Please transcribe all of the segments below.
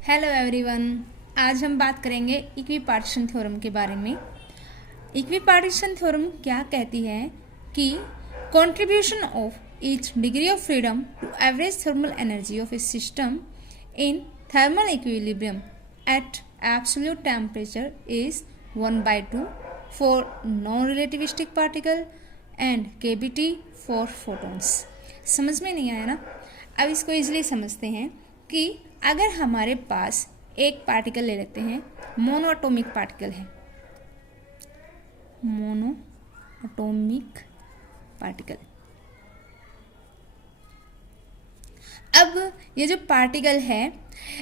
Hello everyone. आज हम बात करेंगे इक्विपार्टीशन थ्योरम के बारे में। इक्विपार्टीशन थ्योरम क्या कहती है कि contribution of each degree of freedom to average thermal energy of a system in thermal equilibrium at absolute temperature is 1/2 for non relativistic particle and KBT for photons. समझ में नहीं आया ना? अब इसको इजीली समझते हैं कि अगर हमारे पास एक पार्टिकल ले लेते हैं, मोनो एटॉमिक पार्टिकल है, मोनो एटॉमिक पार्टिकल। अब ये जो पार्टिकल है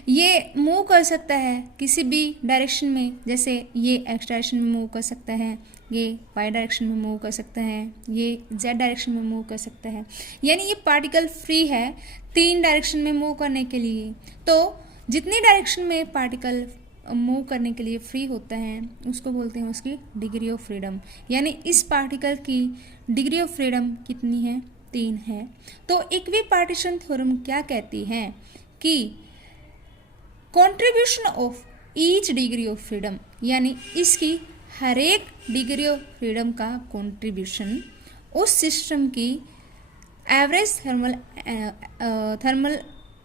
ये मूव कर सकता है किसी भी डायरेक्शन में, जैसे ये एक्स डायरेक्शन में मूव कर सकता है, ये वाई डायरेक्शन में मूव कर सकता है, ये जेड डायरेक्शन में मूव कर सकता है। यानी ये पार्टिकल फ्री है 3 डायरेक्शन में मूव करने के लिए। तो जितनी डायरेक्शन में पार्टिकल मूव करने के लिए फ्री होता है उसको बोलते हैं उसकी डिग्री ऑफ फ्रीडम। यानी इस पार्टिकल की डिग्री ऑफ फ्रीडम कितनी है? 3 है। तो इक्विपार्टीशन थ्योरम क्या कहती है कि contribution of each degree of freedom, यानी इसकी हर एक डिग्री ऑफ फ्रीडम का कंट्रीब्यूशन उस सिस्टम की एवरेज थर्मल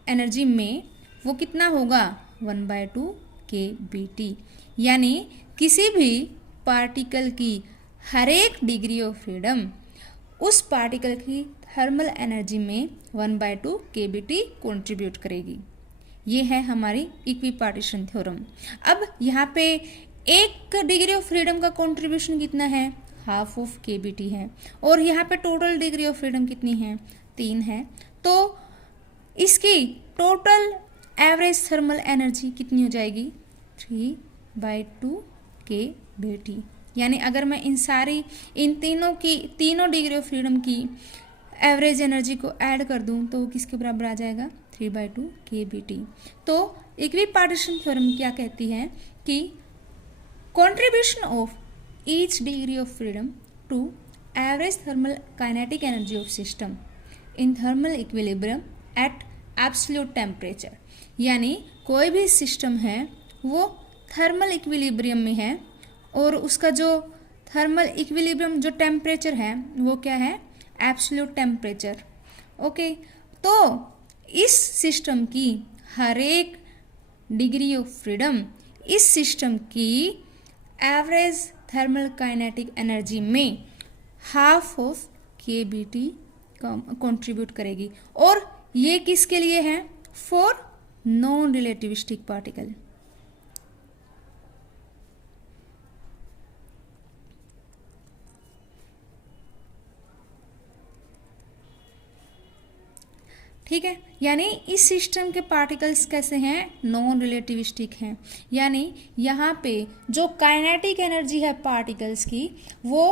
एनर्जी में वो कितना होगा? 1/2 kBT। यानी किसी भी पार्टिकल की हर एक डिग्री ऑफ फ्रीडम उस पार्टिकल की थर्मल एनर्जी में 1/2 kBT कंट्रीब्यूट करेगी। ये है हमारी इक्विपार्टीशन थ्योरम। अब यहाँ पे एक डिग्री ऑफ फ्रीडम का कंट्रीब्यूशन कितना है? हाफ ऑफ kBT है। और यहाँ पे टोटल डिग्री ऑफ फ्रीडम कितनी है? 3 है। तो इसकी टोटल एवरेज थर्मल एनर्जी कितनी हो जाएगी? 3/2 kBT। यानी अगर मैं इन तीनों डिग्री ऑफ फ्रीडम की एवरेज एनर्जी को ऐड कर दूं तो किसके बराबर आ जाएगा? 3/2 kBT। तो इक्विपार्टीशन थ्योरम क्या कहती है कि contribution of each degree of freedom to average thermal kinetic energy of system in thermal equilibrium at absolute temperature. यानी कोई भी सिस्टम है वो थर्मल इक्विलिब्रियम में है और उसका जो थर्मल इक्विलिब्रियम जो टेम्परेचर है वो क्या है? Absolute temperature. ओके, तो इस सिस्टम की हर एक डिग्री ऑफ फ्रीडम इस सिस्टम की एवरेज थर्मल काइनेटिक एनर्जी में हाफ ऑफ kBT कंट्रीब्यूट करेगी। और ये किसके लिए है? For non relativistic particle. ठीक है, यानी इस सिस्टम के पार्टिकल्स कैसे हैं? नॉन रिलेटिविस्टिक हैं। यानी यहाँ पे जो काइनेटिक एनर्जी है पार्टिकल्स की वो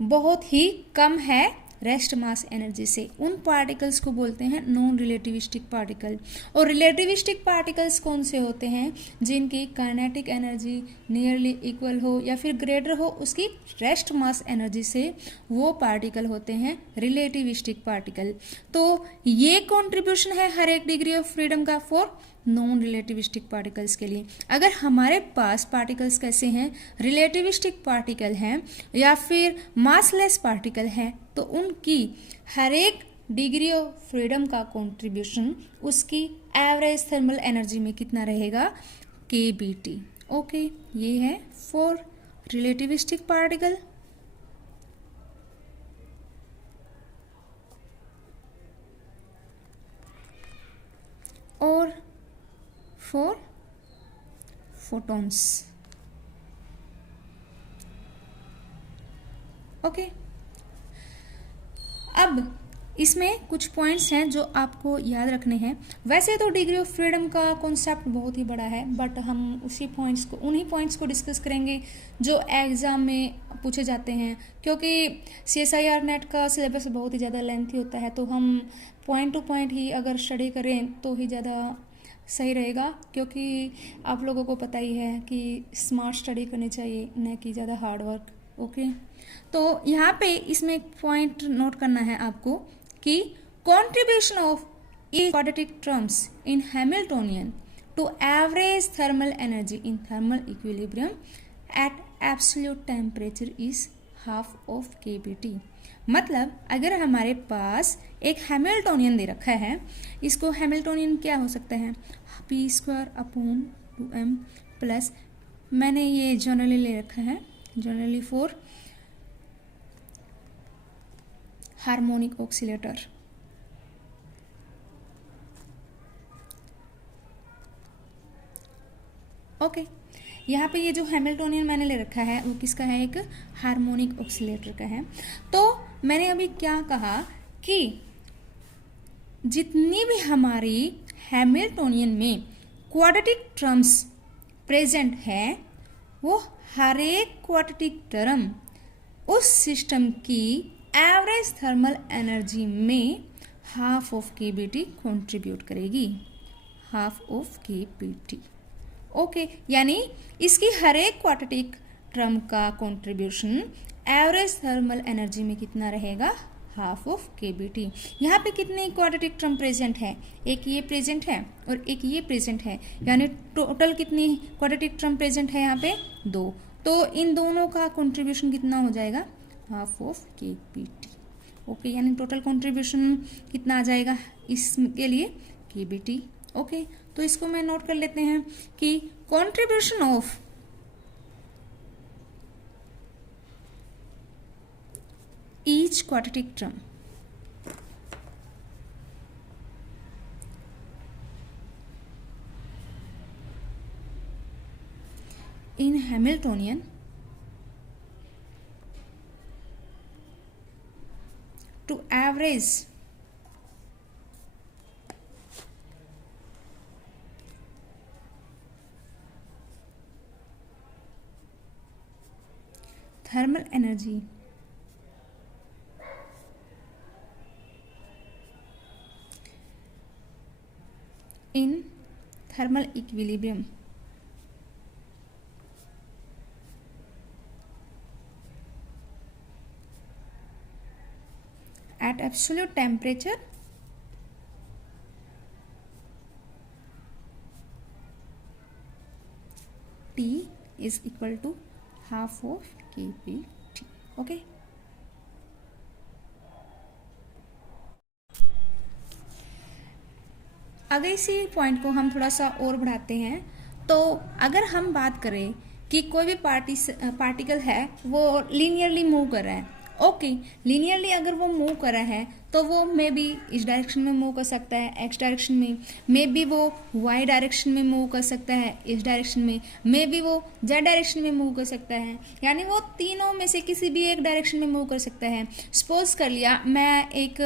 बहुत ही कम है रेस्ट मास एनर्जी से। उन पार्टिकल्स को बोलते हैं नॉन रिलेटिविस्टिक पार्टिकल। और रिलेटिविस्टिक पार्टिकल्स कौन से होते हैं? जिनकी काइनेटिक एनर्जी नियरली इक्वल हो या फिर ग्रेटर हो उसकी रेस्ट मास एनर्जी से, वो पार्टिकल होते हैं रिलेटिविस्टिक पार्टिकल। तो ये कॉन्ट्रीब्यूशन है हर एक डिग्री ऑफ फ्रीडम का फॉर नॉन रिलेटिविस्टिक पार्टिकल्स के लिए। अगर हमारे पास पार्टिकल्स कैसे हैं? रिलेटिविस्टिक पार्टिकल हैं या फिर मासलेस पार्टिकल हैं, तो उनकी हर एक डिग्री ऑफ फ्रीडम का कंट्रीब्यूशन उसकी एवरेज थर्मल एनर्जी में कितना रहेगा? kBT। ओके, ये है फॉर रिलेटिविस्टिक पार्टिकल। और फॉर फोटॉन्स। ओके, अब इसमें कुछ पॉइंट्स हैं जो आपको याद रखने हैं। वैसे तो डिग्री ऑफ फ्रीडम का कॉन्सेप्ट बहुत ही बड़ा है, बट हम उन्हीं पॉइंट्स को डिस्कस करेंगे जो एग्ज़ाम में पूछे जाते हैं। क्योंकि CSIR नेट का सिलेबस बहुत ही ज़्यादा लेंथी होता है, तो हम पॉइंट टू पॉइंट ही अगर स्टडी करें तो ही ज़्यादा सही रहेगा। क्योंकि आप लोगों को पता ही है कि स्मार्ट स्टडी करनी चाहिए, न कि ज़्यादा हार्ड वर्क। ओके, तो यहाँ पे इसमें एक पॉइंट नोट करना है आपको कि contribution of quadratic terms in Hamiltonian to average thermal energy in thermal equilibrium at absolute temperature is half of kBT। मतलब अगर हमारे पास एक हैमिल्टोनियन दे रखा है, इसको हैमिल्टोनियन क्या हो सकता है, p²/2m प्लस, मैंने ये जनरली ले रखा है, generally for harmonic oscillator. Okay यहाँ पे ये जो हैमिल्टोनियन मैंने ले रखा है वो किसका है, एक हार्मोनिक ऑक्सीलेटर का है। तो मैंने अभी क्या कहा कि जितनी भी हमारी हैमिल्टोनियन में क्वाड्रेटिक टर्म्स प्रेजेंट है, वो हर एक क्वाड्रेटिक टर्म उस सिस्टम की एवरेज थर्मल एनर्जी में हाफ ऑफ केबीटी कंट्रीब्यूट करेगी, हाफ ऑफ केबीटी। ओके यानी इसकी हर एक क्वाड्रेटिक टर्म का कंट्रीब्यूशन एवरेज थर्मल एनर्जी में कितना रहेगा, हाफ ऑफ केबीटी। यहाँ पे कितने क्वाड्रेटिक टर्म प्रेजेंट है, एक ये प्रेजेंट है और एक ये प्रेजेंट है, यानी टोटल कितनी क्वाड्रेटिक टर्म प्रेजेंट है यहाँ पे, 2। तो इन दोनों का कंट्रीब्यूशन कितना हो जाएगा, हाफ ऑफ केबीटी। ओके यानी टोटल कंट्रीब्यूशन कितना आ जाएगा इसके लिए, केबीटी। ओके तो इसको मैं नोट कर लेते हैं कि contribution of each quadratic term in Hamiltonian to average thermal energy in thermal equilibrium at absolute temperature T is equal to half of kBT। Okay अगर इसी पॉइंट को हम थोड़ा सा और बढ़ाते हैं, तो अगर हम बात करें कि कोई भी पार्टिकल है वो लीनियरली मूव कर रहा है, ओके लीनियरली अगर वो मूव कर रहा है तो वो मे बी इस डायरेक्शन में मूव कर सकता है, एक्स डायरेक्शन में, मे बी वो वाई डायरेक्शन में मूव कर सकता है इस डायरेक्शन में, मे बी वो जेड डायरेक्शन में मूव कर सकता है, यानी वो तीनों में से किसी भी एक डायरेक्शन में मूव कर सकता है। सपोज कर लिया मैं एक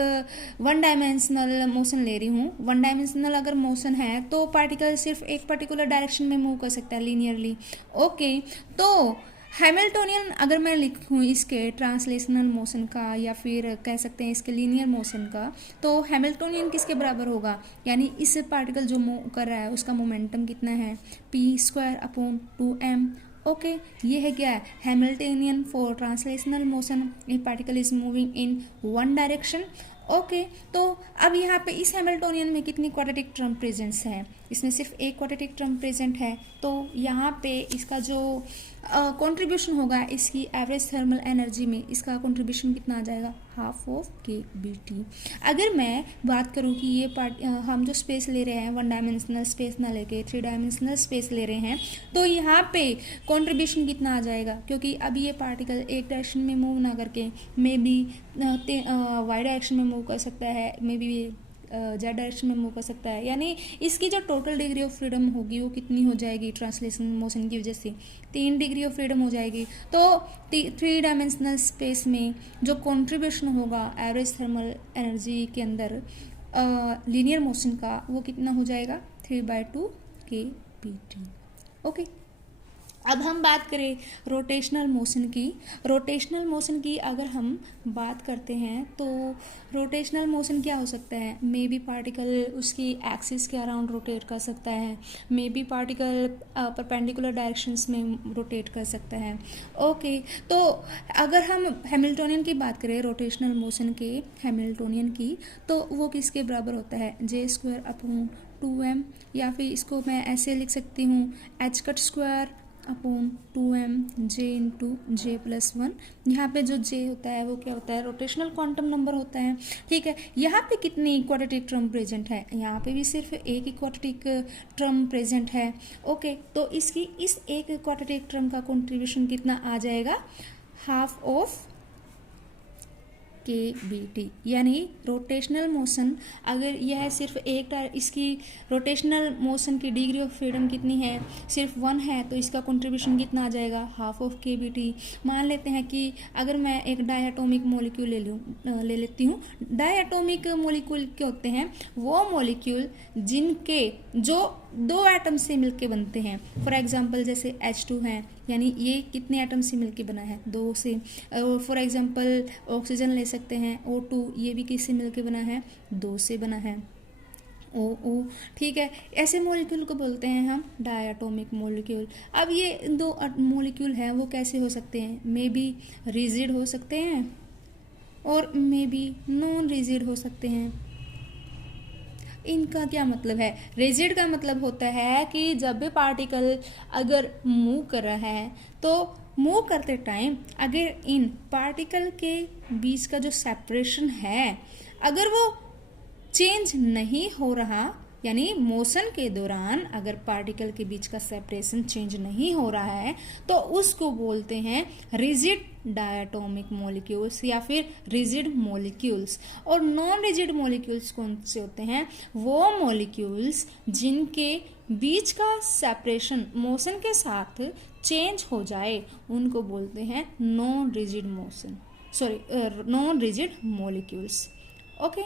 वन डायमेंशनल मोशन ले रही हूँ, वन डायमेंशनल अगर मोशन है तो पार्टिकल सिर्फ एक पर्टिकुलर डायरेक्शन में मूव कर सकता है लीनियरली। ओके तो हैमिल्टोनियन अगर मैं लिखूँ इसके ट्रांसलेशनल मोशन का या फिर कह सकते हैं इसके लीनियर मोशन का, तो हैमिल्टोनियन किसके बराबर होगा, यानी इस पार्टिकल जो मूव कर रहा है उसका मोमेंटम कितना है, p²/2m। ओके ये है क्या, Hamiltonian for translational motion, A particle is moving in one direction. Okay तो अब यहाँ पे इस हैमिल्टोनियन में कितनी क्वाड्रेटिक टर्म प्रेजेंस है, इसमें सिर्फ एक क्वाड्रेटिक टर्म प्रेजेंट है, तो यहाँ पे इसका जो कंट्रीब्यूशन होगा इसकी एवरेज थर्मल एनर्जी में, इसका कंट्रीब्यूशन कितना आ जाएगा, हाफ ऑफ kBT। अगर मैं बात करूँ कि ये हम जो स्पेस ले रहे हैं वन डायमेंशनल स्पेस ना लेके 3 डायमेंशनल स्पेस ले रहे हैं, तो यहाँ पे कंट्रीब्यूशन कितना आ जाएगा, क्योंकि अभी ये पार्टिकल एक डायरेक्शन में मूव ना करके मे बी वाई डायरेक्शन में मूव कर सकता है, मे बी जेड डायरेक्शन में मूव कर सकता है, यानी इसकी जो टोटल डिग्री ऑफ फ्रीडम होगी वो कितनी हो जाएगी, ट्रांसलेशन मोशन की वजह से 3 डिग्री ऑफ फ्रीडम हो जाएगी। तो 3 डायमेंशनल स्पेस में जो कंट्रीब्यूशन होगा एवरेज थर्मल एनर्जी के अंदर लीनियर मोशन का, वो कितना हो जाएगा, 3/2 kBT। ओके अब हम बात करें रोटेशनल मोशन की। रोटेशनल मोशन की अगर हम बात करते हैं तो रोटेशनल मोशन क्या हो सकता है, मे बी पार्टिकल उसकी एक्सिस के अराउंड रोटेट कर सकता है, may be particle perpendicular directions में रोटेट कर सकता है। ओके तो अगर हम हैमिल्टोनियन की बात करें रोटेशनल मोशन के हैमिल्टोनियन की, तो वो किसके बराबर होता है, J² 2m, या फिर इसको मैं ऐसे लिख सकती हूँ h cut square upon 2m j into J plus 1। यहाँ पे जो j होता है वो क्या होता है, रोटेशनल क्वांटम नंबर होता है। ठीक है, यहाँ पे कितनी इक्वाड्रेटिक टर्म प्रेजेंट है, यहाँ पे भी सिर्फ एक इक्वाड्रेटिक टर्म प्रेजेंट है। ओके, तो इसकी इस एक इक्वाड्रेटिक टर्म का कंट्रीब्यूशन कितना आ जाएगा, हाफ ऑफ KBT, यानी रोटेशनल मोशन, अगर यह सिर्फ एक इसकी रोटेशनल मोशन की डिग्री ऑफ फ्रीडम कितनी है, सिर्फ 1 है, तो इसका कंट्रीब्यूशन कितना आ जाएगा, हाफ ऑफ KBT। मान लेते हैं कि अगर मैं एक डायटोमिक मॉलिक्यूल ले लेती हूँ। डायटोमिक मॉलिक्यूल क्या होते हैं, वो मॉलिक्यूल जिनके जो 2 एटम से मिलके बनते हैं। फॉर एग्जांपल जैसे H2 है, यानी ये कितने एटम से मिलके बना है, 2 से। फॉर एग्जांपल ऑक्सीजन ले सकते हैं, O2, ये भी किससे मिलके बना है, 2 से बना है, OO। ठीक है, ऐसे मॉलिक्यूल को बोलते हैं हम डायटोमिक मॉलिक्यूल। अब ये 2 मॉलिक्यूल हैं वो कैसे हो सकते हैं, मे बी रिजिड हो सकते हैं और मे बी नॉन रिजिड हो सकते हैं। इनका क्या मतलब है, रिजिड का मतलब होता है कि जब भी पार्टिकल अगर मूव कर रहा है तो मूव करते टाइम अगर इन पार्टिकल के बीच का जो सेपरेशन है अगर वो चेंज नहीं हो रहा, यानी मोशन के दौरान अगर पार्टिकल के बीच का सेपरेशन चेंज नहीं हो रहा है तो उसको बोलते हैं रिजिड डायटोमिक मॉलिक्यूल्स या फिर रिजिड मॉलिक्यूल्स। और नॉन रिजिड मॉलिक्यूल्स कौन से होते हैं, वो मॉलिक्यूल्स जिनके बीच का सेपरेशन मोशन के साथ चेंज हो जाए उनको बोलते हैं नॉन रिजिड मॉलिक्यूल्स। ओके,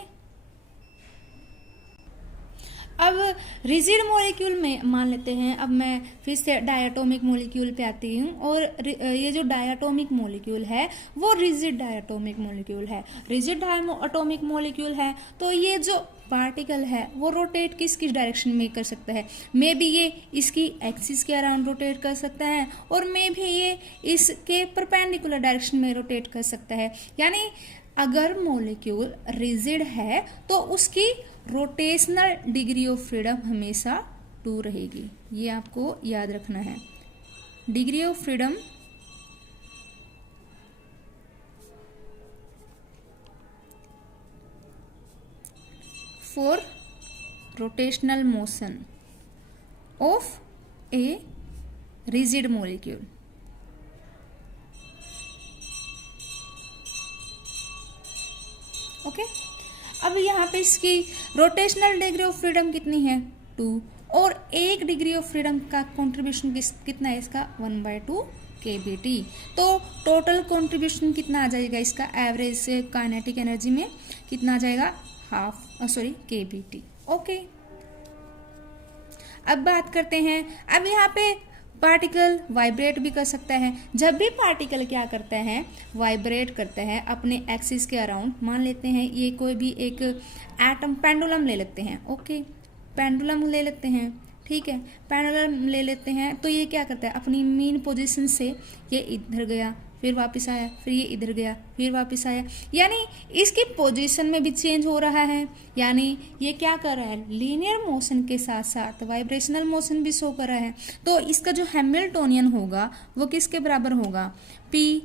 अब रिजिड मॉलिक्यूल में मान लेते हैं, अब मैं फिर से डायटोमिक मॉलिक्यूल पे आती हूँ और ये जो डायटोमिक मॉलिक्यूल है वो रिजिड डायटोमिक मॉलिक्यूल है। रिजिड डायटोमिक मॉलिक्यूल है तो ये जो पार्टिकल है वो रोटेट किस किस डायरेक्शन में कर सकता है, मे बी ये इसकी एक्सिस के अराउंड रोटेट कर सकता है और मे भी ये इसके परपेंडिकुलर डायरेक्शन में रोटेट कर सकता है। यानी अगर मॉलिक्यूल रिजिड है तो उसकी रोटेशनल डिग्री ऑफ फ्रीडम हमेशा 2 रहेगी, ये आपको याद रखना है। Degree of freedom for rotational motion of a rigid molecule. Okay, अब यहाँ पे इसकी रोटेशनल डिग्री ऑफ फ्रीडम कितनी है, 2, और 1 डिग्री ऑफ फ्रीडम का कंट्रीब्यूशन कितना है इसका, 1/2 KBT। तो टोटल कंट्रीब्यूशन कितना आ जाएगा इसका, एवरेज काइनेटिक एनर्जी में कितना आ जाएगा, KBT। ओके, अब बात करते हैं, अब यहाँ पे पार्टिकल वाइब्रेट भी कर सकता है। जब भी पार्टिकल क्या करता है, वाइब्रेट करता है अपने एक्सिस के अराउंड, मान लेते हैं ये कोई भी एक एटम, पेंडुलम ले लेते हैं। ओके, पेंडुलम ले लेते हैं, ठीक है, पेंडुलम ले लेते हैं तो ये क्या करता है, अपनी मीन पोजीशन से ये इधर गया, फिर वापस आया, फिर ये इधर गया, फिर वापस आया, यानी इसकी पोजीशन में भी चेंज हो रहा है। यानी ये क्या कर रहा है, लीनियर मोशन के साथ साथ वाइब्रेशनल मोशन भी शो कर रहा है। तो इसका जो हैमिल्टोनियन होगा वो किसके बराबर होगा, p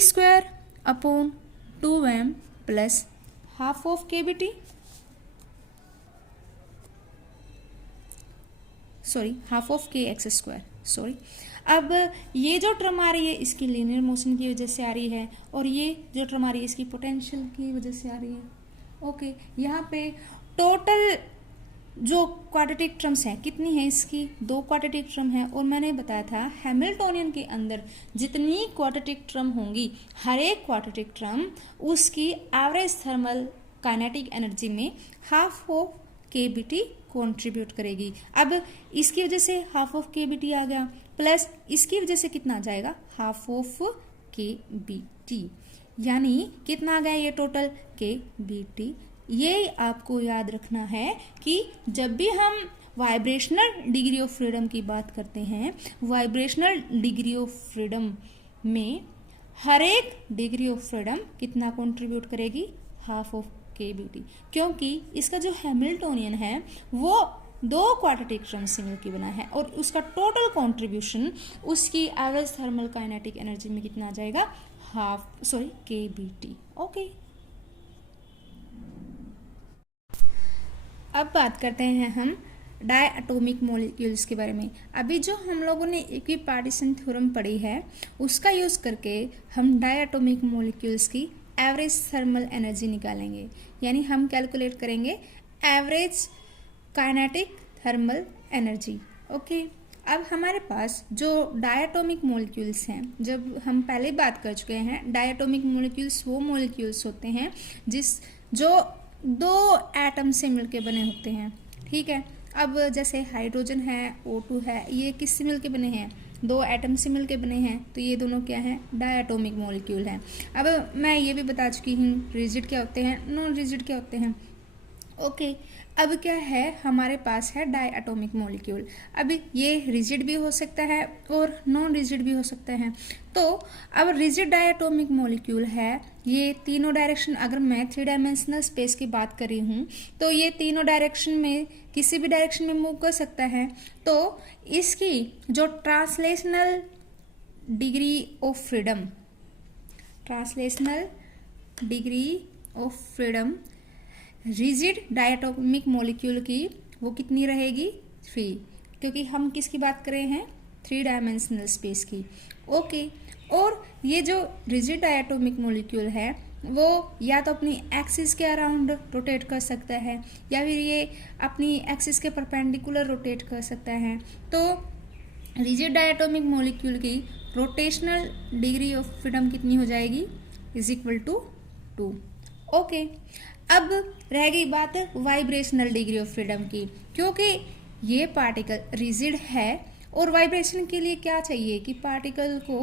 square upon 2m plus half of KBT, half of KX square. अब ये जो टर्म आ रही है इसकी लीनियर मोशन की वजह से आ रही है और ये जो टर्म आ रही है इसकी पोटेंशियल की वजह से आ रही है। ओके, यहाँ पे टोटल जो क्वाड्रेटिक टर्म्स हैं कितनी है, इसकी 2 क्वाड्रेटिक टर्म है। और मैंने बताया था हैमिल्टोनियन के अंदर जितनी क्वाड्रेटिक टर्म होंगी, हर एक क्वाड्रेटिक टर्म उसकी एवरेज थर्मल काइनेटिक एनर्जी में हाफ ऑफ KBT कंट्रीब्यूट करेगी। अब इसकी वजह से हाफ ऑफ KBT आ गया, प्लस इसकी वजह से कितना आ जाएगा, हाफ ऑफ KBT, यानी कितना आ गया ये टोटल KBT। ये आपको याद रखना है कि जब भी हम वाइब्रेशनल डिग्री ऑफ फ्रीडम की बात करते हैं, वाइब्रेशनल डिग्री ऑफ फ्रीडम में हर एक डिग्री ऑफ फ्रीडम कितना कंट्रीब्यूट करेगी, हाफ ऑफ kBt, क्योंकि इसका जो हैमिल्टोनियन है वो 2 क्वाड्रेटिक टर्म से मिलकर बना है और उसका टोटल कंट्रीब्यूशन उसकी एवरेज थर्मल काइनेटिक एनर्जी में कितना आ जाएगा, kBt। ओके, अब बात करते हैं हम डायटोमिक मॉलिक्यूल्स के बारे में। अभी जो हम लोगों ने इक्विपार्टीशन थ्योरम पढ़ी है उसका यूज़ करके हम डायटोमिक मॉलिक्यूल्स की एवरेज थर्मल एनर्जी निकालेंगे, यानी हम कैलकुलेट करेंगे average kinetic thermal energy. Okay, अब हमारे पास जो डायटोमिक मॉलिक्यूल्स हैं, जब हम पहले बात कर चुके हैं, डायटोमिक मॉलिक्यूल्स वो मॉलिक्यूल्स होते हैं जो 2 एटम से मिलके बने होते हैं। ठीक है, अब जैसे हाइड्रोजन है, O2 है, ये किससे मिलके बने हैं, 2 एटम से मिलके बने हैं, तो ये दोनों क्या हैं, डायटोमिक मॉलिक्यूल हैं। अब मैं ये भी बता चुकी हूँ रिजिड क्या होते हैं, नॉन रिजिड क्या होते हैं। ओके, अब क्या है, हमारे पास है डायटोमिक मॉलिक्यूल। अब ये रिजिड भी हो सकता है और नॉन रिजिड भी हो सकता है। तो अब रिजिड डायटोमिक मॉलिक्यूल है, ये तीनों डायरेक्शन, अगर मैं 3 डायमेंशनल स्पेस की बात कर रही हूँ तो ये तीनों डायरेक्शन में किसी भी डायरेक्शन में मूव कर सकता है। तो इसकी जो translational degree of freedom rigid diatomic molecule की वो कितनी रहेगी, 3, क्योंकि हम किसकी बात कर रहे हैं, 3 डायमेंशनल स्पेस की। ओके, और ये जो रिजिड डायटोमिक मॉलिक्यूल है वो या तो अपनी एक्सिस के अराउंड रोटेट कर सकता है या फिर ये अपनी एक्सिस के परपेंडिकुलर रोटेट कर सकता है। तो रिजिड डायटोमिक मॉलिक्यूल की रोटेशनल डिग्री ऑफ फ्रीडम कितनी हो जाएगी, = 2। ओके, अब रह गई बात वाइब्रेशनल डिग्री ऑफ फ्रीडम की, क्योंकि ये पार्टिकल रिजिड है और वाइब्रेशन के लिए क्या चाहिए कि पार्टिकल को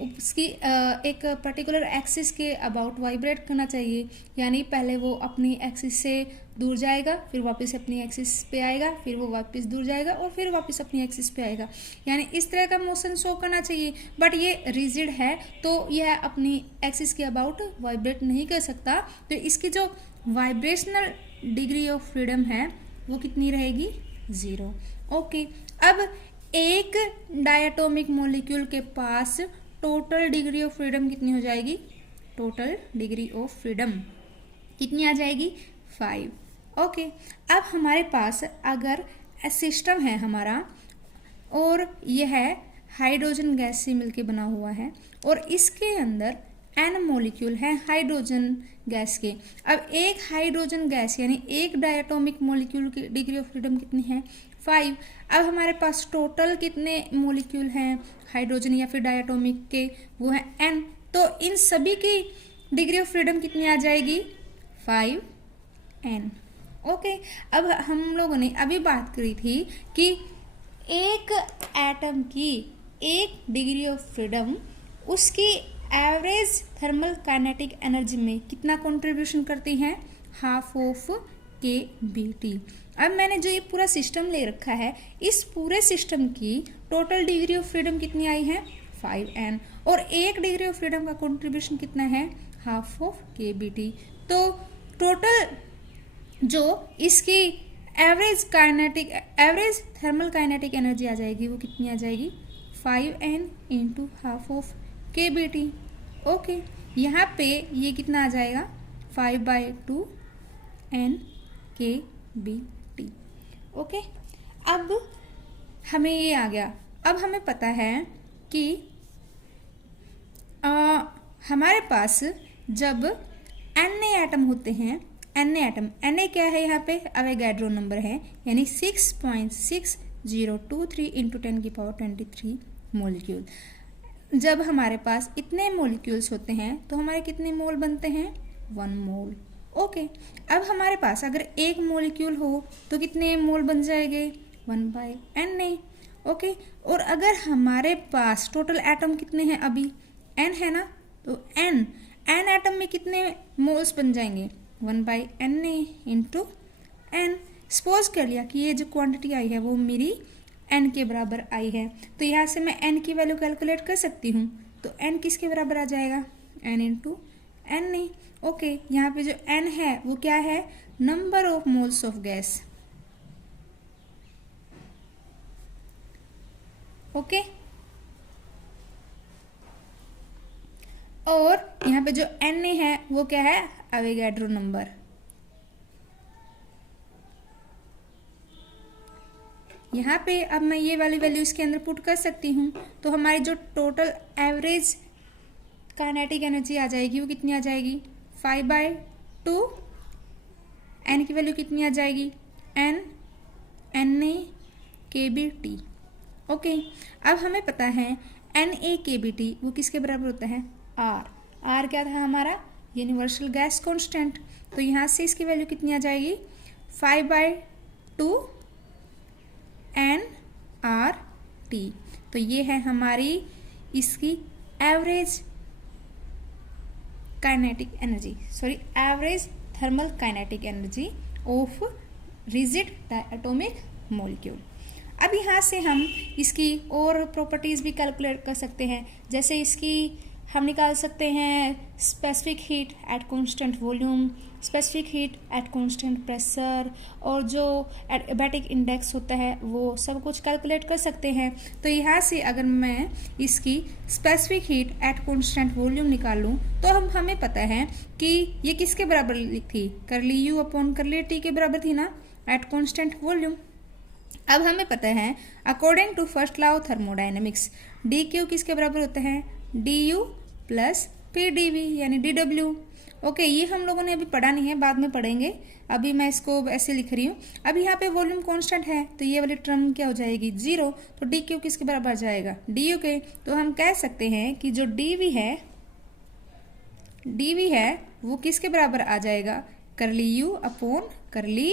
उसकी एक पर्टिकुलर एक्सिस के अबाउट वाइब्रेट करना चाहिए, यानी पहले वो अपनी एक्सिस से दूर जाएगा, फिर वापस अपनी एक्सिस पे आएगा, फिर वो वापस दूर जाएगा और फिर वापस अपनी एक्सिस पे आएगा, यानी इस तरह का मोशन शो करना चाहिए। बट ये रिजिड है तो यह अपनी एक्सिस के अबाउट वाइब्रेट नहीं कर सकता, तो इसकी जो वाइब्रेशनल डिग्री ऑफ फ्रीडम है वो कितनी रहेगी, 0। ओके, अब एक डायटोमिक मॉलिक्यूल के पास टोटल डिग्री ऑफ फ्रीडम कितनी हो जाएगी, टोटल डिग्री ऑफ फ्रीडम कितनी आ जाएगी, 5। ओके, अब हमारे पास अगर सिस्टम है हमारा और यह हाइड्रोजन गैस से मिलके बना हुआ है और इसके अंदर N मॉलिक्यूल है हाइड्रोजन गैस के। अब एक हाइड्रोजन गैस यानी एक डायटोमिक मॉलिक्यूल की डिग्री ऑफ फ्रीडम कितनी है, 5। अब हमारे पास टोटल कितने मॉलिक्यूल हैं हाइड्रोजन या फिर डायटोमिक के, वो है N। तो इन सभी की डिग्री ऑफ फ्रीडम कितनी आ जाएगी, 5N। ओके, अब हम लोगों ने अभी बात करी थी कि एक एटम की एक डिग्री ऑफ फ्रीडम उसकी एवरेज थर्मल काइनेटिक एनर्जी में कितना कंट्रीब्यूशन करती हैं, ½ kBt। अब मैंने जो ये पूरा सिस्टम ले रखा है, इस पूरे सिस्टम की टोटल डिग्री ऑफ फ्रीडम कितनी आई है, 5N, और एक डिग्री ऑफ फ्रीडम का कंट्रीब्यूशन कितना है, ½ kBt। तो टोटल जो इसकी एवरेज थर्मल काइनेटिक एनर्जी आ जाएगी वो कितनी आ जाएगी, 5N × ½ kBt। ओके, यहाँ पे ये कितना आ जाएगा, 5/2 N kBt। ओके, अब हमें ये आ गया। अब हमें पता है कि हमारे पास जब Na एटम होते हैं, Na क्या है यहाँ पे, अवोगाड्रो नंबर है, यानी 6.6023 × 10⁻23 मॉलिक्यूल। जब हमारे पास इतने मॉलिक्यूल्स होते हैं तो हमारे कितने मोल बनते हैं, 1 मोल। ओके, अब हमारे पास अगर एक मॉलिक्यूल हो तो कितने मोल बन जाएंगे, 1/Na। ओके, और अगर हमारे पास टोटल एटम कितने हैं, अभी N है ना, तो N एटम में कितने मोल्स बन जाएंगे, 1/Na × N। सपोज कर लिया कि ये जो क्वांटिटी आई है वो मेरी N के बराबर आई है, तो यहाँ से मैं N की वैल्यू कैलकुलेट कर सकती हूँ। तो N किसके बराबर आ जाएगा, N × एन ए। ओके, यहाँ पे जो एन है वो क्या है, number of moles of gas. Okay, और यहाँ पे जो एन ए है वो क्या है, अवोगाड्रो नंबर। यहाँ पे अब मैं ये वाली वैल्यू इसके अंदर पुट कर सकती हूँ, तो हमारी जो टोटल एवरेज काइनेटिक एनर्जी आ जाएगी वो कितनी आ जाएगी, 5/2। एन की वैल्यू कितनी आ जाएगी, NA/kBT। ओके, अब हमें पता है NA/kBT वो किसके बराबर होता है, R क्या था हमारा, यूनिवर्सल गैस कांस्टेंट। तो यहाँ से इसकी वैल्यू कितनी आ जाएगी, 5/2 nRT। तो ये है हमारी इसकी average kinetic energy, sorry average thermal kinetic energy of rigid diatomic molecule. अब यहाँ से हम इसकी और प्रॉपर्टीज़ भी कैलकुलेट कर सकते हैं, जैसे इसकी हम निकाल सकते हैं specific heat at constant volume, specific heat at constant pressure, और जो एडियाबैटिक इंडेक्स होता है वो सब कुछ कैलकुलेट कर सकते हैं। तो यहाँ से अगर मैं इसकी specific heat at constant volume निकालूँ तो हमें पता है कि ये किसके बराबर थी, करली यू अपॉन करली टी के बराबर थी ना, एट कांस्टेंट वॉल्यूम। अब हमें पता है according to first law of thermodynamics D Q किसके बराबर होता है, D U plus P D V यानी डी डब्ल्यू। ओके, ये हम लोगों ने अभी पढ़ा नहीं है, बाद में पढ़ेंगे, अभी मैं इसको ऐसे लिख रही हूँ। अब यहाँ पे वॉल्यूम कांस्टेंट है तो ये वाली टर्म क्या हो जाएगी, 0। तो डी क्यू किसके बराबर आ जाएगा, डी यू के। तो हम कह सकते हैं कि जो डी वी है वो किसके बराबर आ जाएगा, curly U upon curly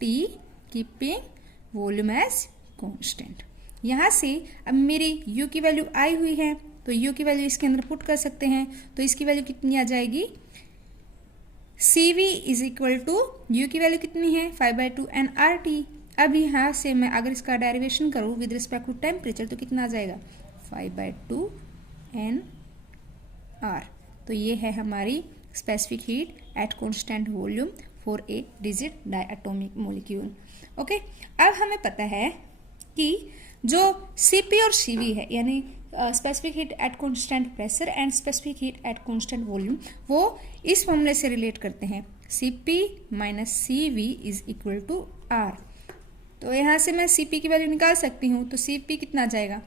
T keeping volume as constant. यहाँ से अब मेरी u की वैल्यू आई हुई है तो u की वैल्यू इसके अंदर पुट कर सकते हैं। तो इसकी वैल्यू कितनी आ जाएगी, CV is equal to u की वैल्यू कितनी है, 5/2 nRT। अब यहाँ से मैं अगर इसका डेरिवेशन करूँ विद रिस्पेक्ट टू टेम्परेचर तो कितना आ जाएगा, 5/2 nR। तो ये है हमारी specific heat at constant volume for a rigid diatomic molecule. Okay, अब हमें पता है कि जो CP और CV है यानी specific heat at constant pressure and specific heat at constant volume, वो इस फॉर्मूले से रिलेट करते हैं, CP minus CV is equal to R। तो यहाँ से मैं CP की वैल्यू निकाल सकती हूँ। तो CP कितना आ जाएगा,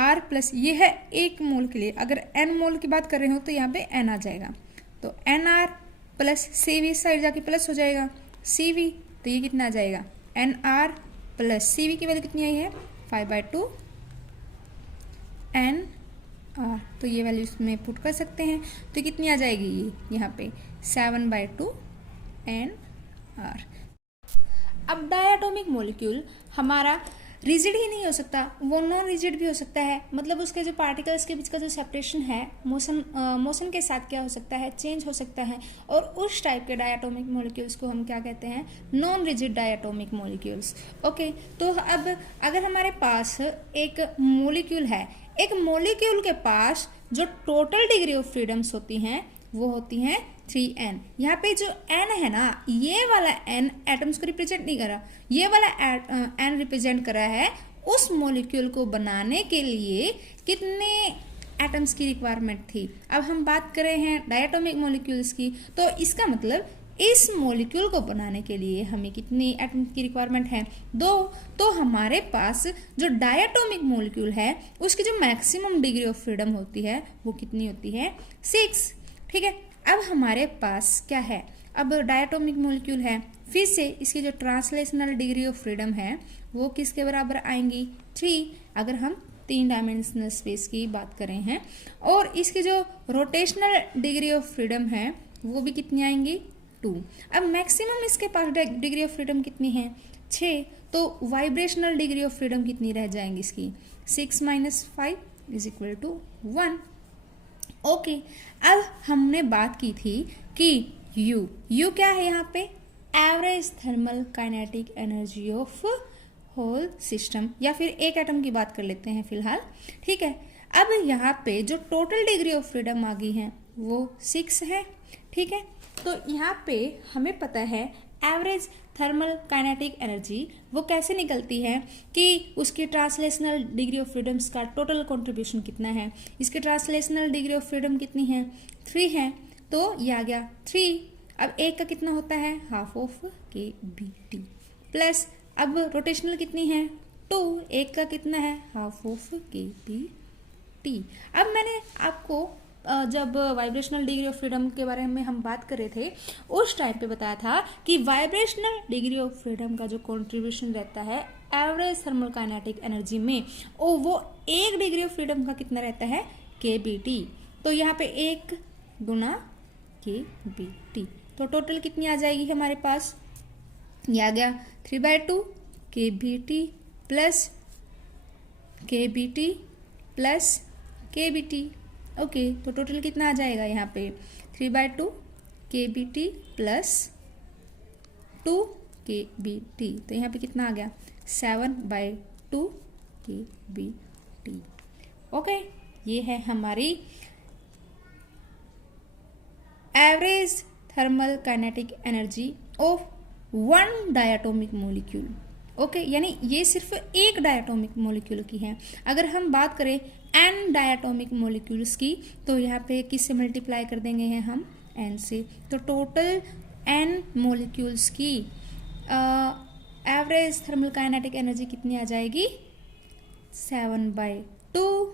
R प्लस ये है 1 मोल के लिए, अगर N मोल की बात कर रहे हो तो यहाँ पे N आ जाएगा। तो NR प्लस CV साइड जाके प्लस हो जाएगा CV, तो ये कितना आ जाएगा, NR प्लस CV की वैल्यू कितनी आई है, 5/2 nR। तो ये वैल्यू इसमें पुट कर सकते हैं तो कितनी आ जाएगी, ये यहाँ पे 7/2 nR। अब डायटोमिक मॉलिक्यूल हमारा रिजिड ही नहीं हो सकता, वो नॉन रिजिड भी हो सकता है, मतलब उसके जो पार्टिकल्स के बीच का जो सेपरेशन है मोशन के साथ क्या हो सकता है, चेंज हो सकता है। और उस टाइप के डायटोमिक मॉलिक्यूल्स को हम क्या कहते हैं, non rigid diatomic molecules. Okay, तो अब अगर हमारे पास एक मॉलिक्यूल है, एक मॉलिक्यूल के पास जो टोटल डिग्री ऑफ फ्रीडम्स होती हैं वो होती हैं 3n। यहाँ पे जो n है ना, ये वाला n एटम्स को रिप्रेजेंट नहीं कर रहा, ये वाला n रिप्रेजेंट कर रहा है उस मॉलिक्यूल को बनाने के लिए कितने एटम्स की रिक्वायरमेंट थी। अब हम बात कर रहे हैं डायटोमिक मॉलिक्यूल्स की, तो इसका मतलब इस मॉलिक्यूल को बनाने के लिए हमें कितनी एटम की रिक्वायरमेंट है, 2। तो हमारे पास जो डायटोमिक मॉलिक्यूल है उसकी जो मैक्सिमम डिग्री ऑफ फ्रीडम होती है वो कितनी होती है, 6। ठीक है, अब हमारे पास क्या है, अब डायटोमिक मॉलिक्यूल है, फिर से इसकी जो ट्रांसलेशनल डिग्री ऑफ फ्रीडम है वो किसके बराबर आएंगी, 3, अगर हम 3 डायमेंशनल स्पेस की बात कर रहे हैं। और इसकी जो रोटेशनल डिग्री ऑफ फ्रीडम है वो भी कितनी आएंगी, 2। अब मैक्सिमम इसके पास डिग्री ऑफ फ्रीडम कितनी है, 6। तो वाइब्रेशनल डिग्री ऑफ फ्रीडम कितनी रह जाएंगी इसकी, 6 - 5 इज इक्वल टू 1। ओके, अब हमने बात की थी कि U क्या है यहाँ पे, average thermal kinetic energy of whole system, या फिर एक एटम की बात कर लेते हैं फिलहाल। ठीक है, अब यहाँ पे जो टोटल डिग्री ऑफ फ्रीडम आ गई है वो 6 है। ठीक है, तो यहाँ पे हमें पता है एवरेज थर्मल काइनेटिक एनर्जी वो कैसे निकलती है कि उसकी ट्रांसलेशनल डिग्री ऑफ फ्रीडम्स का टोटल कंट्रीब्यूशन कितना है। इसकी ट्रांसलेशनल डिग्री ऑफ फ्रीडम कितनी है, 3 है, तो ये आ गया 3। अब एक का कितना होता है, हाफ ऑफ kBT प्लस अब रोटेशनल कितनी है, 2, एक का कितना है, हाफ ऑफ kBT। अब मैंने आपको जब वाइब्रेशनल डिग्री ऑफ फ्रीडम के बारे में हम बात कर रहे थे उस टाइम पे बताया था कि वाइब्रेशनल डिग्री ऑफ फ्रीडम का जो कंट्रीब्यूशन रहता है एवरेज थर्मल काइनेटिक एनर्जी में वो 1 डिग्री ऑफ फ्रीडम का कितना रहता है, kBT। तो यहाँ पे 1 गुना kBT, तो टोटल कितनी आ जाएगी हमारे पास, ये आ गया 3/2 kBT plus kBT plus kBT। Okay, तो टोटल कितना आ जाएगा यहाँ पे 3/2 kBT प्लस 2 kBT, तो यहाँ पे कितना आ गया 7/2 kBT। ओके, ये है हमारी average thermal kinetic energy of 1 diatomic molecule. Okay, यानी ये सिर्फ एक डायटोमिक मॉलिक्यूल की है। अगर हम बात करें n डायटोमिक मॉलिक्यूल्स की तो यहाँ पे किससे मल्टीप्लाई कर देंगे हैं हम, n से, तो टोटल n मॉलिक्यूल्स की एवरेज थर्मल काइनेटिक एनर्जी कितनी आ जाएगी, 7/2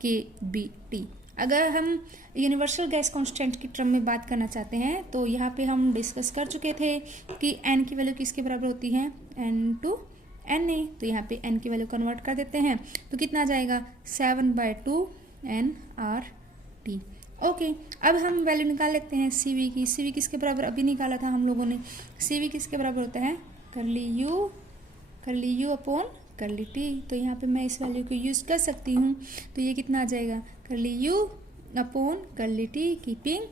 kBT। अगर हम यूनिवर्सल गैस कांस्टेंट की टर्म में बात करना चाहते हैं तो यहाँ पे हम डिस्कस कर चुके थे कि n की वैल्यू किसके बराबर होती है, n/Na, तो यहाँ पे n की वैल्यू कन्वर्ट कर देते हैं तो कितना आ जाएगा 7/2 nRT। ओके, अब हम वैल्यू निकाल लेते हैं Cv की। Cv किसके बराबर अभी निकाला था हम लोगों ने, Cv किसके बराबर होता है, करली U अपॉन करली T। तो यहाँ पे मैं इस वैल्यू को यूज़ कर सकती हूँ, तो ये कितना आ जाएगा, करली U अपॉन करली T कीपिंग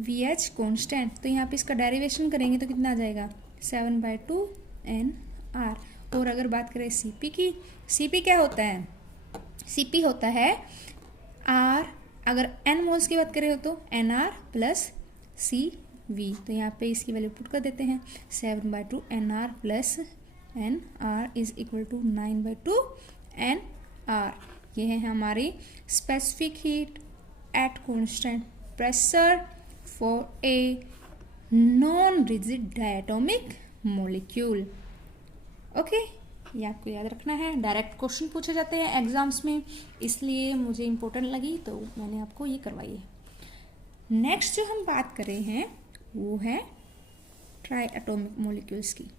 VH कॉन्स्टेंट। तो यहाँ पे इसका डेरिवेशन करेंगे तो कितना आ जाएगा 7/2 nR। और अगर बात करें Cp की, Cp क्या होता है, Cp होता है R, अगर n मोल्स की बात करें हो तो nR प्लस Cv। तो यहाँ पे इसकी वैल्यू पुट कर देते हैं 7/2 nR plus nR is equal to 9/2 nR। ये है हमारी specific heat at constant pressure for a non rigid diatomic molecule. Okay, ये आपको याद रखना है, डायरेक्ट क्वेश्चन पूछे जाते हैं एग्जाम्स में, इसलिए मुझे इम्पोर्टेंट लगी तो मैंने आपको ये करवाई है। नेक्स्ट जो हम बात कर रहे हैं वो है ट्राई एटॉमिक मॉलिक्यूल्स की।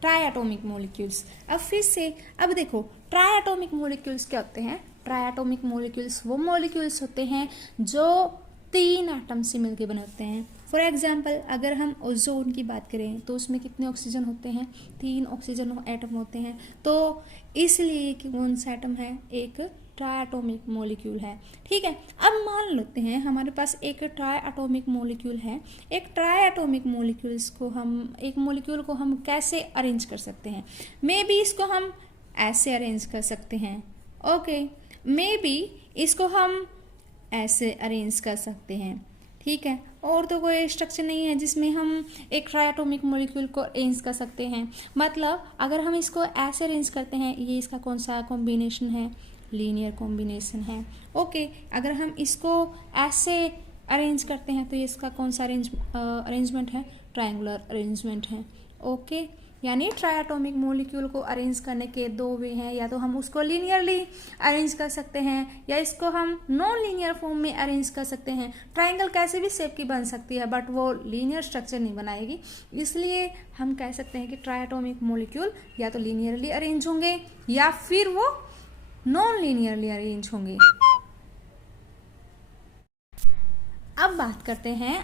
ट्राई एटॉमिक मॉलिक्यूल्स, अब फिर से अब देखो ट्राई एटॉमिक मॉलिक्यूल्स क्या होते हैं। ट्राई एटॉमिक मॉलिक्यूल्स वो मॉलिक्यूल्स होते हैं जो 3 एटम से मिलकर बने होते हैं। फॉर एग्जाम्पल अगर हम ओजोन की बात करें तो उसमें कितने ऑक्सीजन होते हैं, 3 ऑक्सीजन एटम होते हैं, तो इसलिए कि कौन सा एटम है, एक ट्राई एटॉमिक मॉलिक्यूल है। ठीक है, अब मान लेते हैं हमारे पास एक ट्राई एटॉमिक मॉलिक्यूल है। एक ट्राई एटॉमिक मॉलिक्यूल्स को हम, एक मॉलिक्यूल को हम कैसे अरेंज कर सकते हैं, मे बी इसको हम ऐसे अरेंज कर सकते हैं, ओके, मे बी इसको हम ऐसे अरेंज कर सकते हैं। ठीक है, और तो कोई स्ट्रक्चर नहीं है जिसमें हम एक ट्राई एटॉमिक मॉलिक्यूल को अरेंज कर सकते हैं। मतलब अगर हम इसको ऐसे अरेंज करते हैं, ये इसका कौन सा कॉम्बिनेशन है, लीनियर कॉम्बिनेशन है। ओके, अगर हम इसको ऐसे अरेंज करते हैं तो ये इसका कौन सा अरेंजमेंट है, ट्रायंगुलर अरेंजमेंट है। ओके, यानी ट्राई एटॉमिक मॉलिक्यूल को अरेंज करने के 2 वे हैं, या तो हम उसको लीनियरली अरेंज कर सकते हैं या इसको हम नॉन लीनियर फॉर्म में अरेंज कर सकते हैं। ट्रायंगल कैसे भी शेप की बन सकती है बट वो लीनियर स्ट्रक्चर नहीं बनाएगी, इसलिए हम कह सकते हैं कि ट्राई एटॉमिक मॉलिक्यूल या तो लीनियरली अरेंज होंगे या फिर वो नॉन लीनियरली अरेंज होंगे। अब बात करते हैं,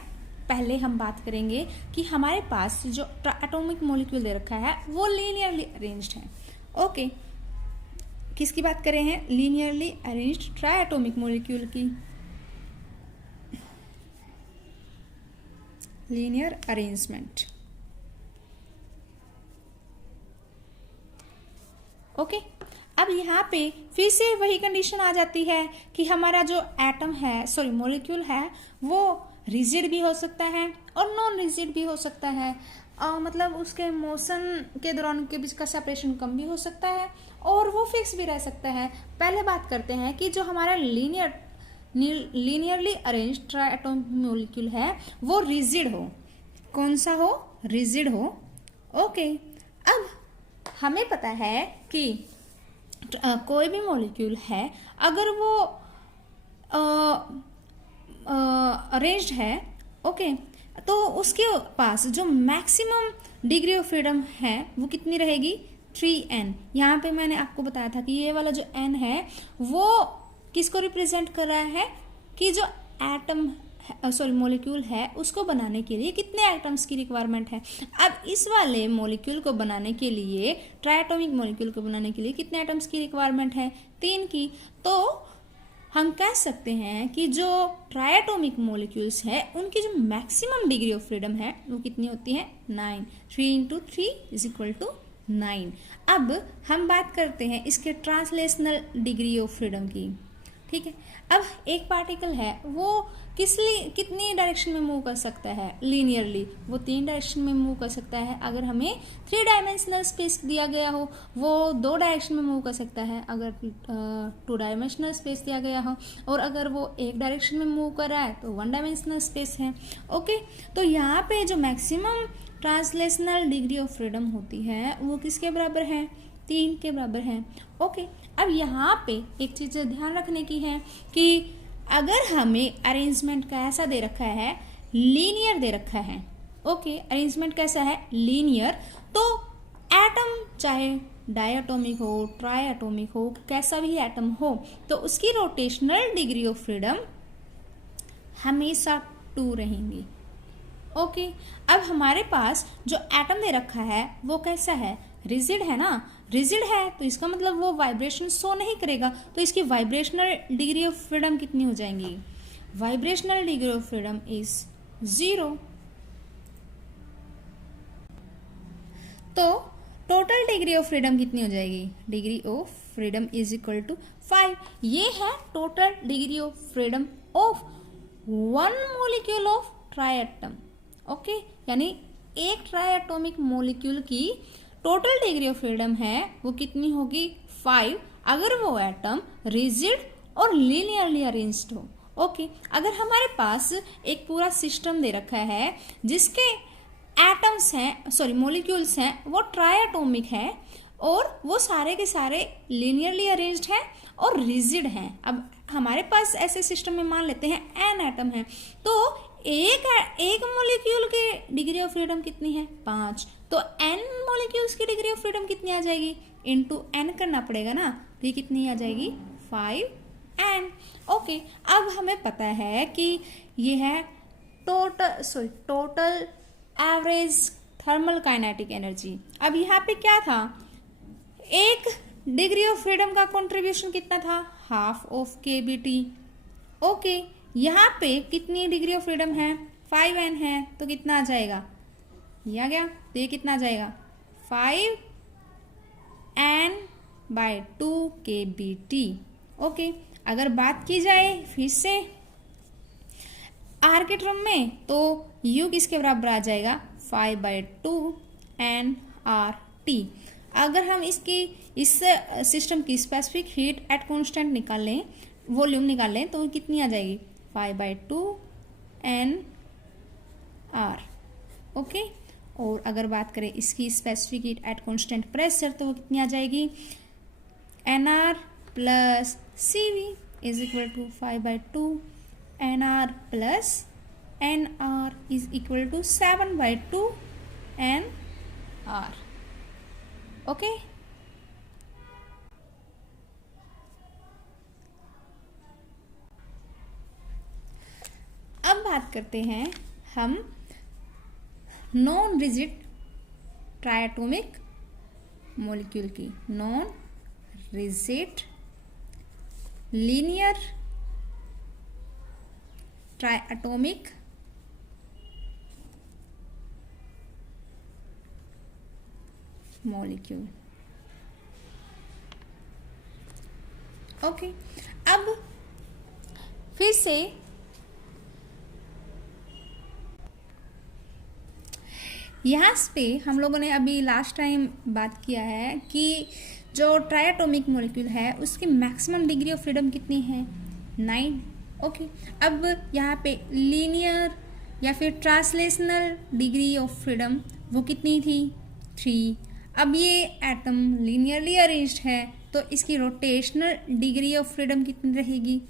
पहले हम बात करेंगे कि हमारे पास जो एटॉमिक मॉलिक्यूल दे रखा है वो लीनियरली अरेंज्ड है। ओके, किसकी बात कर रहे हैं? लीनियरली अरेंज्ड ट्राइएटॉमिक मॉलिक्यूल की। Linear arrangement. ओके, अब यहाँ पे फिर से वही कंडीशन आ जाती है कि हमारा जो एटम है, सॉरी मॉलिक्यूल है, वो रिजिड भी हो सकता है और नॉन रिजिड भी हो सकता है। मतलब उसके मोशन के दौरान उनके बीच का सेपरेशन कम भी हो सकता है और वो फिक्स भी रह सकता है। पहले बात करते हैं कि जो हमारा लीनियरली अरेंज ट्राइएटॉमिक मॉलिक्यूल है वो रिजिड हो। कौन सा हो? रिजिड हो। ओके, अब हमें पता है कि कोई भी मॉलिक्यूल है अगर वो अरेंज्ड है, ओके, तो उसके पास जो मैक्सिमम डिग्री ऑफ फ्रीडम है वो कितनी रहेगी? 3n। यहाँ पे मैंने आपको बताया था कि ये वाला जो n है वो किसको रिप्रेजेंट कर रहा है कि जो एटम सॉरी मॉलिक्यूल है उसको बनाने के लिए कितने एटम्स की रिक्वायरमेंट है। अब इस वाले मॉलिक्यूल को बनाने के लिए, ट्राइएटॉमिक मॉलिक्यूल को बनाने के लिए कितने एटम्स की रिक्वायरमेंट है? 3 की। तो हम कह सकते हैं कि जो ट्राइएटॉमिक मॉलिक्यूल्स है उनकी जो मैक्सिमम डिग्री ऑफ फ्रीडम है वो कितनी होती है? 9। 3 × 3 = 9। अब हम बात करते हैं इसके ट्रांसलेशनल डिग्री ऑफ फ्रीडम की। ठीक है, अब एक पार्टिकल है वो कितनी डायरेक्शन में मूव कर सकता है? लीनियरली वो 3 डायरेक्शन में मूव कर सकता है। अगर हमें 3 डायमेंशनल स्पेस दिया गया हो वो 2 डायरेक्शन में मूव कर सकता है, अगर 2 डायमेंशनल स्पेस दिया गया हो, और अगर वो 1 डायरेक्शन में मूव कर रहा है तो 1 डायमेंशनल स्पेस है। ओके, तो यहाँ पे जो maximum translational degree of freedom होती है वो किसके बराबर है? 3 के बराबर है। ओके, अब यहाँ पे एक चीज़ ध्यान रखने की है कि अगर हमें अरेंजमेंट कैसा दे रखा है? लीनियर दे रखा है। ओके, अरेंजमेंट कैसा है? लीनियर। तो एटम चाहे डायटोमिक हो, ट्राइएटॉमिक हो, कैसा भी एटम हो, तो उसकी रोटेशनल डिग्री ऑफ फ्रीडम हमेशा 2 रहेंगी। ओके, अब हमारे पास जो एटम दे रखा है वो कैसा है? रिजिड है ना। रिजिड है तो इसका मतलब वो वाइब्रेशन शो नहीं करेगा, तो इसकी वाइब्रेशनल डिग्री ऑफ फ्रीडम कितनी हो जाएंगी? Vibrational degree of freedom is 0। तो टोटल डिग्री ऑफ फ्रीडम कितनी हो जाएगी? Degree of freedom is equal to 5। ये है total degree of freedom of 1 molecule of triatom. Okay, यानी एक ट्राइएटॉमिक मॉलिक्यूल की टोटल डिग्री ऑफ फ्रीडम है वो कितनी होगी? 5, अगर वो एटम रिजिड और लीनियरली अरेंज्ड हो। ओके, अगर हमारे पास एक पूरा सिस्टम दे रखा है जिसके एटम्स हैं, सॉरी मॉलिक्यूल्स हैं, वो ट्राइएटॉमिक है और वो सारे के सारे लीनियरली अरेंज्ड हैं और रिजिड हैं। अब हमारे पास ऐसे सिस्टम में मान लेते हैं n एटम है, तो एक मॉलिक्यूल की डिग्री ऑफ फ्रीडम कितनी है? 5। तो n मॉलिक्यूल्स की डिग्री ऑफ फ्रीडम कितनी आ जाएगी? इंटू n करना पड़ेगा ना, तो ये कितनी आ जाएगी? 5n। ओके, अब हमें पता है कि ये है total average thermal kinetic energy. अब यहाँ पे क्या था? एक डिग्री ऑफ फ्रीडम का कंट्रीब्यूशन कितना था? Half of kBT। ओके, यहाँ पे कितनी डिग्री ऑफ फ्रीडम है? 5n है, तो कितना आ जाएगा? ये आ गया, तो ये कितना आ जाएगा? 5n/2 kBT। ओके, अगर बात की जाए फिर से आर के टर्म में, तो U किसके बराबर आ जाएगा? 5/2 nRT। अगर हम इस सिस्टम की स्पेसिफिक हीट एट कांस्टेंट निकाल लें, वॉल्यूम निकाल लें, तो कितनी आ जाएगी? 5/2 nR। ओके, और अगर बात करें इसकी specific heat at constant pressure, तो वो कितनी आ जाएगी? nR + CV = 5/2 nR + nR = 7/2 nR। Okay, अब बात करते हैं हम नॉन रिजिड ट्राइएटॉमिक मॉलिक्यूल की। Non rigid linear triatomic molecule. Okay, अब फिर से यहाँ पे हम लोगों ने अभी लास्ट टाइम बात किया है कि जो ट्राइएटॉमिक मॉलिक्यूल है उसकी मैक्सिमम डिग्री ऑफ फ्रीडम कितनी है, 9। ओके, अब यहाँ पे लीनियर या फिर ट्रांसलेशनल डिग्री ऑफ फ्रीडम वो कितनी थी, 3। अब ये एटम लीनियरली अरेंज्ड है तो इसकी रोटेशनल डिग्री ऑफ फ्रीडम कितनी रहेगी,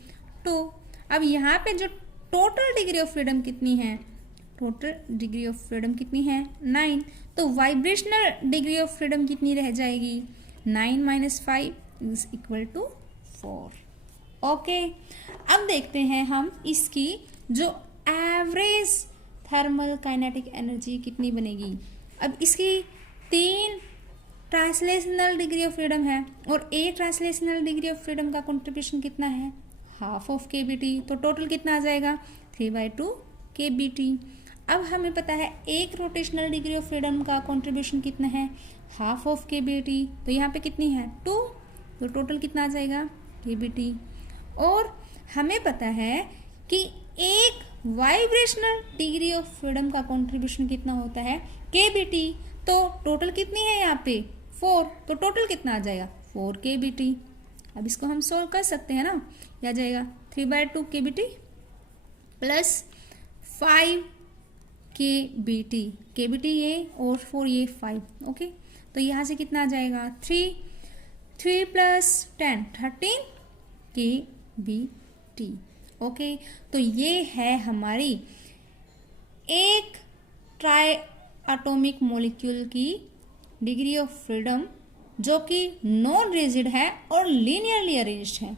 2। अब यहाँ पे जो टोटल डिग्री ऑफ फ्रीडम कितनी है, टोटल डिग्री ऑफ फ्रीडम कितनी है, 9। तो वाइब्रेशनल डिग्री ऑफ फ्रीडम कितनी रह जाएगी, 9 - 5 = 4। ओके, अब देखते हैं हम इसकी जो एवरेज थर्मल काइनेटिक एनर्जी कितनी बनेगी। अब इसकी 3 ट्रांसलेशनल डिग्री ऑफ फ्रीडम है और एक ट्रांसलेशनल डिग्री ऑफ फ्रीडम का कंट्रीब्यूशन कितना है, ½ kBt। तो टोटल कितना आ जाएगा, 3/2 kBt। अब हमें पता है एक रोटेशनल डिग्री ऑफ फ्रीडम का कंट्रीब्यूशन कितना है, ½ kBt। तो यहाँ पे कितनी है, 2। तो टोटल कितना आ जाएगा, kBt। और हमें पता है कि एक वाइब्रेशनल डिग्री ऑफ फ्रीडम का कंट्रीब्यूशन कितना होता है, kBt। तो टोटल कितनी है यहाँ पे, 4। तो टोटल कितना आ जाएगा, 4 kBt। अब इसको हम सोल्व कर सकते हैं ना, यह आ जाएगा 3/2 kBt प्लस 5 kBt। kBt ये और 4 ये 5। ओके, तो यहाँ से कितना आ जाएगा, 3 + 10 13 kBt। ओके, तो ये है हमारी एक ट्राइएटॉमिक मॉलिक्यूल की डिग्री ऑफ फ्रीडम जो कि नॉन रिजिड है और लीनियरली अरेंज्ड है।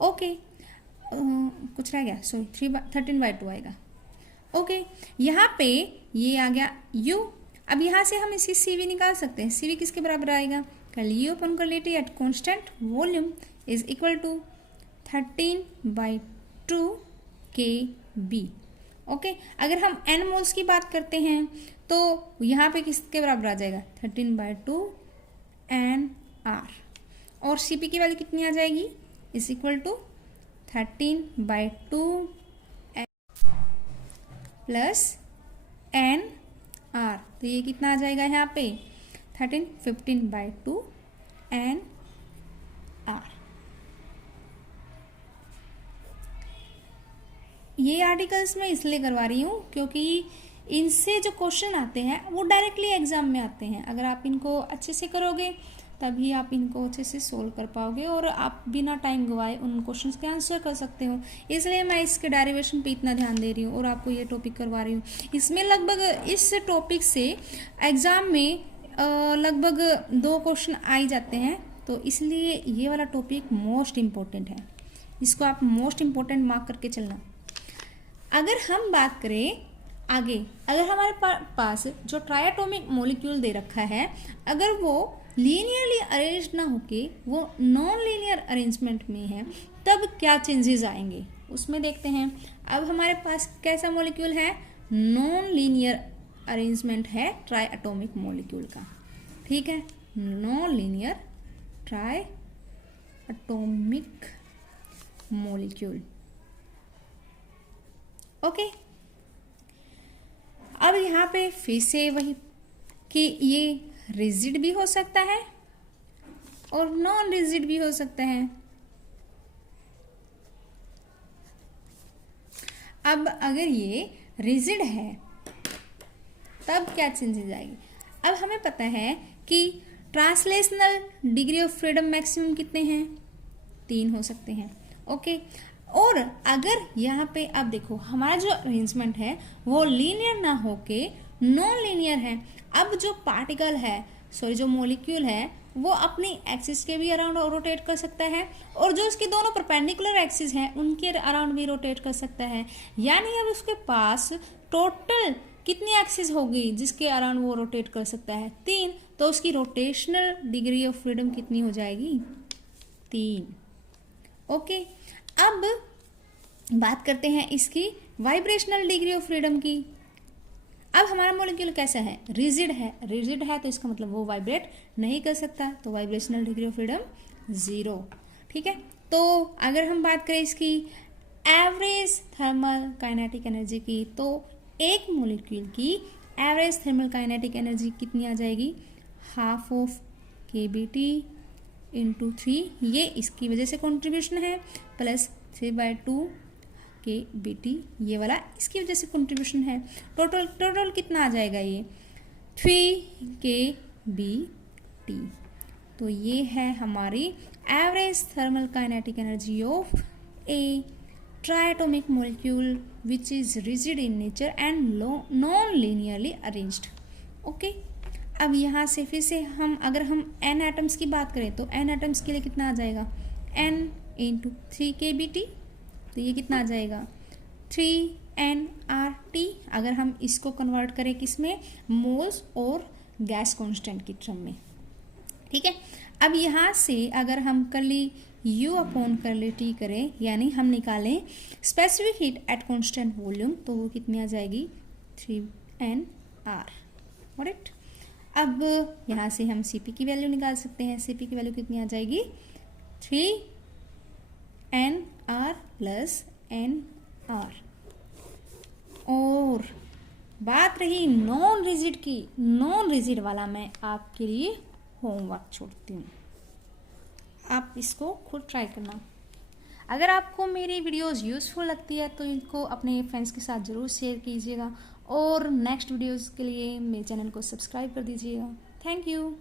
ओके, कुछ रह गया, सॉरी 13/2 आएगा। ओके, यहाँ पे ये आ गया U। अब यहाँ से हम इसकी CV निकाल सकते हैं। CV किसके बराबर आएगा, कल U अपन कर लेते at constant volume is equal to 13/2 kB। Okay, अगर हम N मोल्स की बात करते हैं तो यहाँ पे किसके बराबर आ जाएगा, 13/2 NR। और CP की वैल्यू कितनी आ जाएगी, is equal to 13/2 plus NR। तो ये कितना आ जाएगा यहाँ पे, 15/2 NR। ये आर्टिकल्स मैं इसलिए करवा रही हूँ क्योंकि इनसे जो क्वेश्चन आते हैं वो डायरेक्टली एग्जाम में आते हैं। अगर आप इनको अच्छे से करोगे तभी आप इनको अच्छे से सोल्व कर पाओगे और आप बिना टाइम गवाए उन क्वेश्चंस के आंसर कर सकते हो। इसलिए मैं इसके डेरिवेशन पे इतना ध्यान दे रही हूँ और आपको ये टॉपिक करवा रही हूँ। इसमें लगभग इस टॉपिक से एग्ज़ाम में लगभग 2 क्वेश्चन आ ही जाते हैं, तो इसलिए ये वाला टॉपिक मोस्ट इम्पोर्टेंट है। इसको आप मोस्ट इम्पोर्टेंट मार्क करके चलना। अगर हम बात करें आगे, अगर हमारे पास जो ट्राइएटॉमिक मॉलिक्यूल दे रखा है, अगर वो लीनियरली अरेंज ना होके वो नॉन लीनियर अरेंजमेंट में है, तब क्या चेंजेस आएंगे उसमें देखते हैं। अब हमारे पास कैसा मॉलिक्यूल है, नॉन लीनियर अरेंजमेंट है ट्राइएटॉमिक मॉलिक्यूल का। ठीक है, non linear triatomic molecule. Okay, अब यहाँ पे फिर से वही कि ये रिजिड भी हो सकता है और नॉन रिजिड भी हो सकता है। अब अगर ये रिजिड है तब क्या चेंजेस आएगी। अब हमें पता है कि translational degree of freedom maximum कितने हैं, 3 हो सकते हैं। ओके, और अगर यहाँ पे अब देखो हमारा जो अरेंजमेंट है वो लीनियर ना होके नॉन लीनियर है। अब जो पार्टिकल है, सॉरी जो मॉलिक्यूल है, वो अपनी एक्सिस के भी अराउंड रोटेट कर सकता है और जो उसके दोनों परपेंडिकुलर एक्सिस हैं उनके अराउंड भी रोटेट कर सकता है। यानी अब उसके पास टोटल कितनी एक्सिस होगी जिसके अराउंड वो रोटेट कर सकता है, 3। तो उसकी रोटेशनल डिग्री ऑफ फ्रीडम कितनी हो जाएगी, 3। ओके, अब बात करते हैं इसकी वाइब्रेशनल डिग्री ऑफ फ्रीडम की। अब हमारा मॉलिक्यूल कैसा है? रिजिड है। रिजिड है तो इसका मतलब वो वाइब्रेट नहीं कर सकता, तो वाइब्रेशनल डिग्री ऑफ फ्रीडम 0। ठीक है, तो अगर हम बात करें इसकी एवरेज थर्मल काइनेटिक एनर्जी की, तो एक मॉलिक्यूल की एवरेज थर्मल काइनेटिक एनर्जी कितनी आ जाएगी? हाफ ऑफ kBT इंटू 3, ये इसकी वजह से कॉन्ट्रीब्यूशन है, प्लस 3/2 kBT, ये वाला इसकी वजह से कॉन्ट्रीब्यूशन है। टोटल कितना आ जाएगा? ये 3 kBT। तो ये है हमारी average thermal kinetic energy of A triatomic molecule which is rigid in nature and non linearly arranged. Okay, अब यहाँ से फिर से अगर हम n एटम्स की बात करें तो n एटम्स के लिए कितना आ जाएगा? n इंटू 3 kBT, तो ये कितना आ जाएगा? 3nRT। अगर हम इसको कन्वर्ट करें किस में? मोल्स और गैस कांस्टेंट की टर्म में। ठीक है, अब यहाँ से अगर हम करली U अपॉन करली T करें, यानी हम निकालें specific heat at constant volume, तो वो कितनी आ जाएगी? 3nR। ऑलराइट, अब यहाँ से हम Cp की वैल्यू निकाल सकते हैं। Cp की वैल्यू कितनी आ जाएगी? 3nR plus nR। और बात रही नॉन रिजिड की, नॉन रिजिड वाला मैं आपके लिए होमवर्क छोड़ती हूँ, आप इसको खुद ट्राई करना। अगर आपको मेरी वीडियोस यूज़फुल लगती है तो इनको अपने फ्रेंड्स के साथ ज़रूर शेयर कीजिएगा, और नेक्स्ट वीडियोस के लिए मेरे चैनल को सब्सक्राइब कर दीजिएगा। Thank you.